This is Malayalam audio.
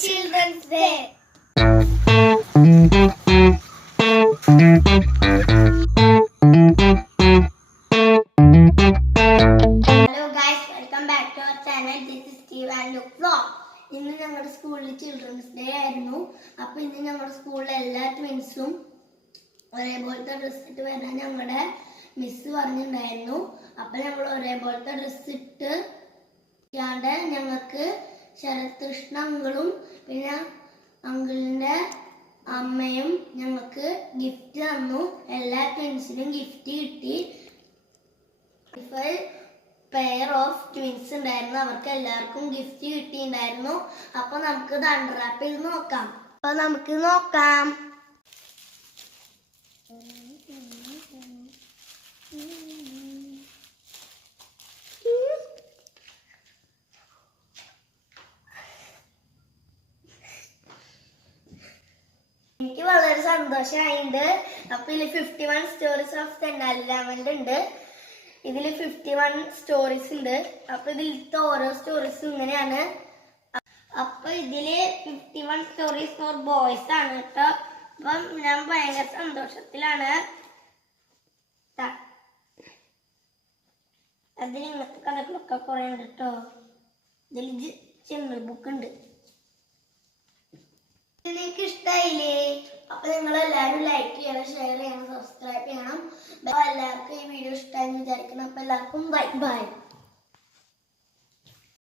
Children's Day. Hello guys, welcome back to our channel. This is Steve and Luke vlog. ഇന്ന് ഞങ്ങളുടെ സ്കൂളിൽ ചിൽഡ്രൻസ് ഡേ ആയിരുന്നു. അപ്പോൾ ഇന്ന് ഞങ്ങളുടെ സ്കൂളിലെ എല്ലാ ട്വിൻസും ഒരേപോലത്തെ ഡ്രസ്സ് ഇട്ട് വരാൻ ഞങ്ങളുടെ മിസ് പറഞ്ഞിട്ടുണ്ടായിരുന്നു. അപ്പോൾ ഞങ്ങൾ ഒരേപോലത്തെ ഡ്രസ്സ് ഇട്ട് ഞങ്ങൾക്ക് ശരത് കൃഷ്ണ അങ്കിളും പിന്നെ അങ്കിളിന്റെ അമ്മയും ഞങ്ങൾക്ക് ഗിഫ്റ്റ് തന്നു. എല്ലാ ട്വിൻസിനും ഗിഫ്റ്റ് കിട്ടി. പെയർ ഓഫ് ട്വിൻസ് ഉണ്ടായിരുന്നു, അവർക്ക് എല്ലാവർക്കും ഗിഫ്റ്റ് കിട്ടിയിട്ടുണ്ടായിരുന്നു. അപ്പൊ നമുക്ക് അൺറാപ്പ് ചെയ്ത് നോക്കാം. എനിക്ക് വളരെ സന്തോഷമായിട്ടുണ്ട്. അപ്പൊ ഇതിൽ 51 സ്റ്റോറീസ് ഓഫ് തെന്നാലി രാമന്റെ ഉണ്ട്. ഇതിൽ 51 സ്റ്റോറീസ് ഉണ്ട്. അപ്പൊ ഇതിലത്തെ ഓരോ സ്റ്റോറീസും ഇങ്ങനെയാണ്. അപ്പൊ ഇതില് 51 സ്റ്റോറീസ് ഫോർ ബോയ്സ് ആണ് കേട്ടോ. അപ്പം ഞാൻ ഭയങ്കര സന്തോഷത്തിലാണ്. അതിൽ ഇങ്ങനത്തെ കഥകളൊക്കെ കുറെ ഉണ്ട് കേട്ടോ. ഇതിൽ ചെമ്മൽ ബുക്ക് ഉണ്ട്. നിങ്ങൾക്ക് ഇഷ്ടമായില്ലേ? അപ്പൊ നിങ്ങൾ എല്ലാവരും ലൈക്ക് ചെയ്യണം, ഷെയർ ചെയ്യണം, സബ്സ്ക്രൈബ് ചെയ്യണം. എല്ലാവർക്കും ഈ വീഡിയോ ഇഷ്ടമായി വിചാരിക്കണം. അപ്പൊ എല്ലാവർക്കും ബൈ ബൈ.